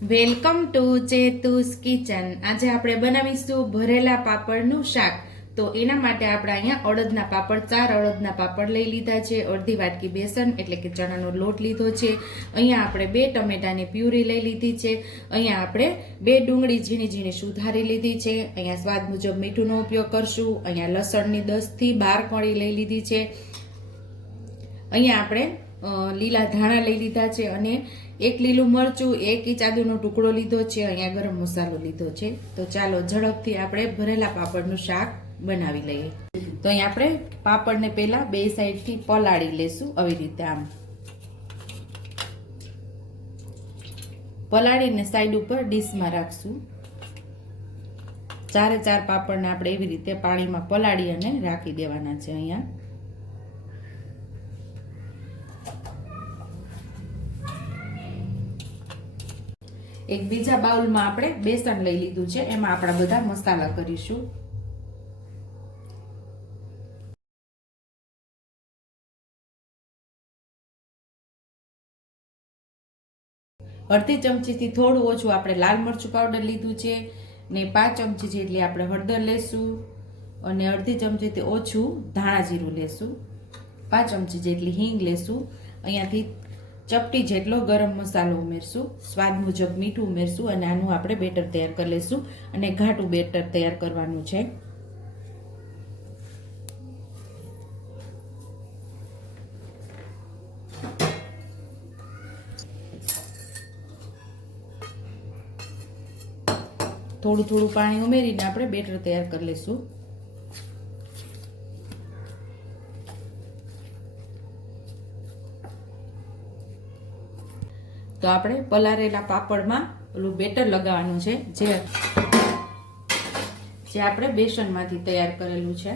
Welcome to ચેતુસ kitchen. આજે આપણે બનાવીશું ભરેલા પાપડનું શાક. તો એના માટે આપણે અહીંયા અડદના પાપડ, ચાર અડદના પાપડ લઈ લીધા છે. અડધી વાટકી બેસન, એટલે કે ચણાનો લોટ લીધો છે. અહીંયા આપણે બે ટમેટાની પ્યુરી લઈ લીધી છે. અહીંયા આપણે બે ડુંગળી ઝીણી ઝીણી સુધારી લીધી છે. અહીંયા સ્વાદ મુજબ મીઠુંનો ઉપયોગ કરશું. અહીંયા લસણની દસથી બાર કળી લઈ લીધી છે. અહીંયા આપણે લીલા ધાણા લઈ લીધા છે અને એક લીલું મરચું, એક ઇંચ આદુનો ટુકડો લીધો છે, અહીંયા ગરમ મસાલો લીધો છે. તો ચાલો ઝડપથી આપણે ભરેલા પાપડનું શાક બનાવી લઈએ. તો અહીંયા આપણે પાપડને પહેલાં બે સાઈડથી પલાળી લેશું આવી રીતે આમ. પલાળીને સાઈડ ઉપર ડીશમાં રાખશું. ચારે ચાર પાપડને આપણે એવી રીતે પાણીમાં પલાળી અને રાખી દેવાના છે અહીંયા. એક બીજા બાઉલમાં આપણે બેસન લઈ લીધું છે. એમાં આપણા બધા મસાલા કરીશું. અડધી ચમચીથી થોડું ઓછું આપણે લાલ મરચું પાવડર લીધું છે ને પાંચ ચમચી જેટલી આપણે હળદર લેશું અને અડધી ચમચીથી ઓછું ધાણા જીરું લેશું. પાંચ ચમચી જેટલી હિંગ લેશું. અહીંયાથી ચપટી જેટલો ગરમ મસાલો ઉમેરશું, સ્વાદ મુજબ મીઠું ઉમેરશું અને આનું આપણે બેટર તૈયાર કરી લઈશું અને ઘાટું બેટર તૈયાર કરવાનું છે. થોડું થોડું પાણી ઉમેરીને આપણે બેટર તૈયાર કરી લઈશું. તો આપણે પલારેલા પાપડમાં ઓલું બેટર લગાવવાનું છે, જે જે આપણે બેસનમાંથી તૈયાર કરેલું છે.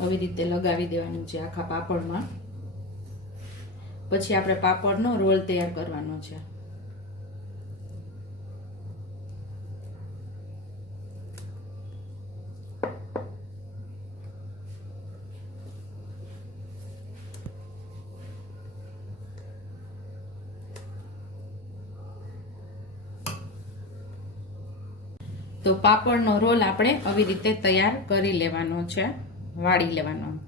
આવી રીતે લગાવી દેવાનું છે આખા પાપડમાં. પછી આપણે પાપડનો રોલ તૈયાર કરવાનો છે. તો પાપડનો રોલ આપણે આવી રીતે તૈયાર કરી લેવાનો છે, વાળી લેવાનો.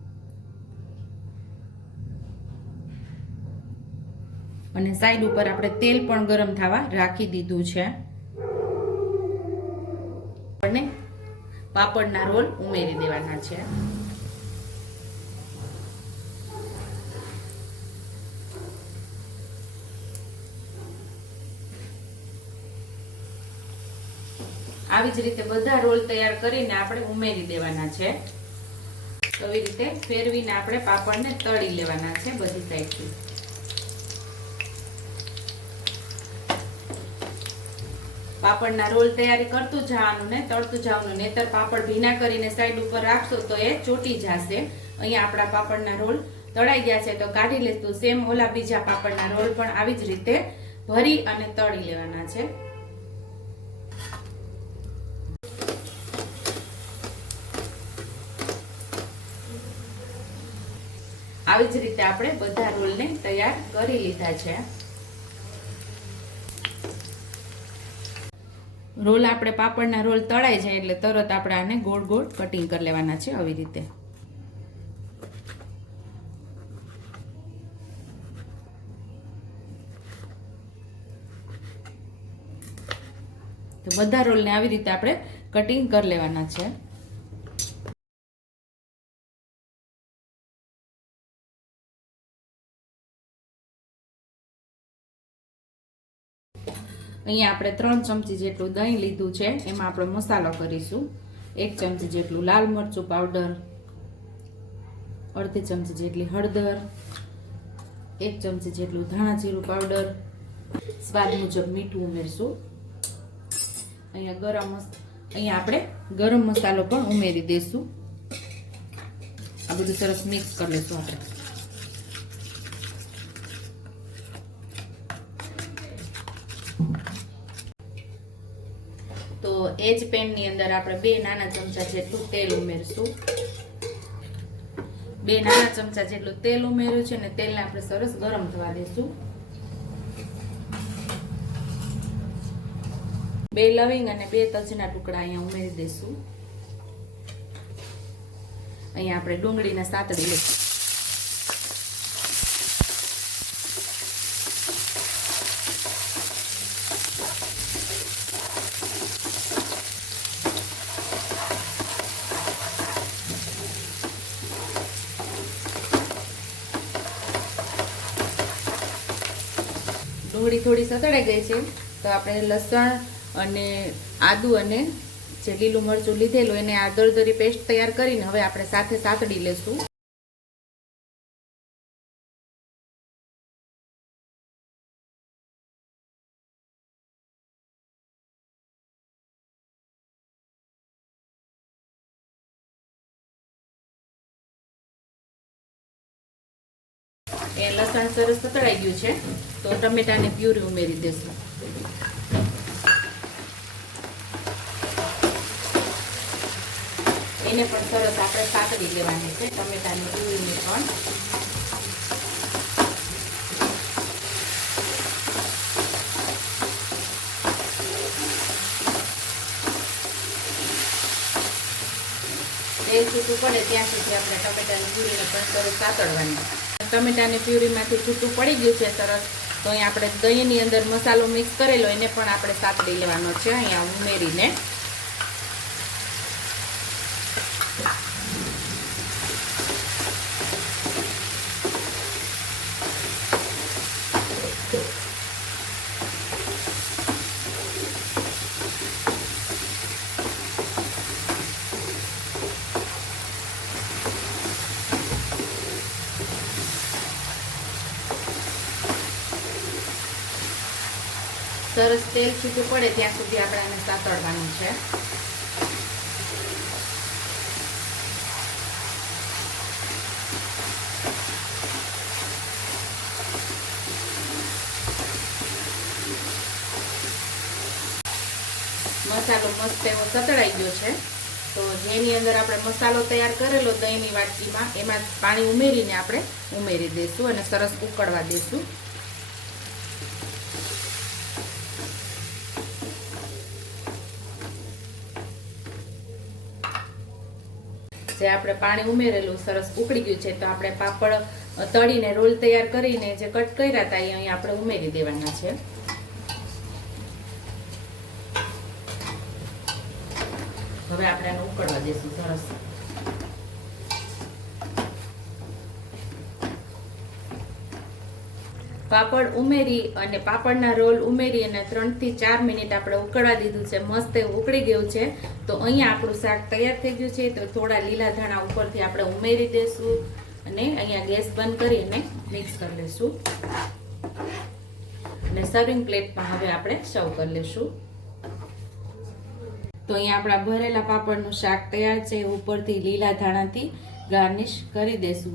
અને સાઈડ ઉપર આપણે તેલ પણ ગરમ થવા રાખી દીધું છે. અને પાપડના રોલ ઉમેરી દેવાના છે. આવી જ રીતે બધા રોલ તૈયાર કરીને આપણે ઉમેરી દેવાના છે. તો રીતે ફેરવીને આપણે પાપડને તળી લેવાના છે બધી સાઈડથી. પાપડના રોલ તૈયારી કરતું જવાનું ને તળતું જવાનું નેતર પાપડ ભીના કરીને સાઈડ ઉપર રાખશો તો એ ચોટી જશે. અહીંયા આપણા પાપડના રોલ તળાઈ ગયા છે તો કાઢી લેશું. સેમ ઓલા બીજા પાપડના રોલ પણ આવી જ રીતે ભરી અને તળી લેવાના છે. આવી જ રીતે આપણે બધા રોલને તૈયાર કરી લીધા છે. રોલ આપણે પાપડના રોલ તળાઈ જાય એટલે તરત આપણે આને ગોળ ગોળ કટિંગ કરી લેવાના છે આવી રીતે. તો બધા રોલને આવી રીતે આપણે કટિંગ કરી લેવાના છે. અહીંયા આપણે ત્રણ ચમચી જેટલું દહીં લીધું છે, એમાં આપણે મસાલો કરીશું. એક ચમચી જેટલું લાલ મરચું પાવડર અડધી ચમચી જેટલી હળદર, એક ચમચી જેટલું ધાણા જીરું પાવડર સ્વાદ મુજબ મીઠું ઉમેરશું. અહીંયા ગરમ અહીંયા આપણે ગરમ મસાલો પણ ઉમેરી દઈશું આ બધું સરસ મિક્સ કરી લઈશું આપણે. એ જ પેનની અંદર આપણે બે નાના ચમચા જેટલું તેલ ઉમેરશું. બે નાના ચમચા જેટલું તેલ ઉમેર્યું છે અને તેલને આપણે સરસ ગરમ થવા દઈશું બે લવિંગ અને બે તજના ટુકડા અહીંયા ઉમેરી દઈશું અહીંયા આપણે ડુંગળીને સાતડી લઈશું. ડુંગળી થોડી સતળાઈ ગઈ છે, તો આપણે લસણ અને આદુ અને જે લીલું મરચું લીધેલું, એને આ દરદરી પેસ્ટ તૈયાર કરીને હવે આપણે સાથે સાતડી લેશું. એ લસણ સરસ સતળાઈ ગયું છે. તો ટમેટાની પ્યુરી ઉમેરી દેશું. એને પણ સરસ આપણે સાતડી લેવાની છે, ટમેટાની પ્યુરીને પણ. તેલ છૂટું પડે ત્યાં સુધી આપણે ટમેટાની પ્યુરીને પણ સરસ સાતડવાની ટમેટાની પ્યુરીમાંથી છૂટું પડી ગયું છે સરસ. તો અહીંયા આપણે દહીંની અંદર મસાલો મિક્સ કરેલો, એને પણ આપણે સાતડી લેવાનો છે. અહીંયા ઉમેરીને સરસ તેલ છૂટું પડે ત્યાં સુધી આપણે એને સાતળવાનું છે. મસાલો મસ્ત એવો સતળાઈ ગયો છે. તો જેની અંદર આપણે મસાલો તૈયાર કરેલો દહીંની વાટકીમાં, એમાં પાણી ઉમેરીને આપણે ઉમેરી દઈશું અને સરસ ઉકળવા દઈશું. જે આપણે પાણી ઉમેરેલું સરસ ઉકળી ગયું છે, તો આપણે પાપડ તળીને રોલ તૈયાર કરીને જે કટ કર્યા હતા એ અહીં આપણે ઉમેરી દેવાના છે. હવે આપણે એને ઉકળવા દઈશું સરસ. પાપડ ઉમેરી અને પાપડના રોલ ઉમેરી અને ત્રણથી ચાર મિનિટ આપણે ઉકળવા દીધું છે. મસ્ત એવું ઉકળી ગયું છે. તો અહીંયા આપણું શાક તૈયાર થઈ ગયું છે. તો થોડા લીલા ધાણા ઉપરથી આપણે ઉમેરી દઈશું અને અહીંયા ગેસ બંધ કરીને મિક્સ કરી લઈશું અને સર્વિંગ પ્લેટમાં હવે આપણે સર્વ કરી લઈશું તો અહીંયા આપણા ભરેલા પાપડનું શાક તૈયાર છે. ઉપરથી લીલા ધાણાથી ગાર્નિશ કરી દેશું.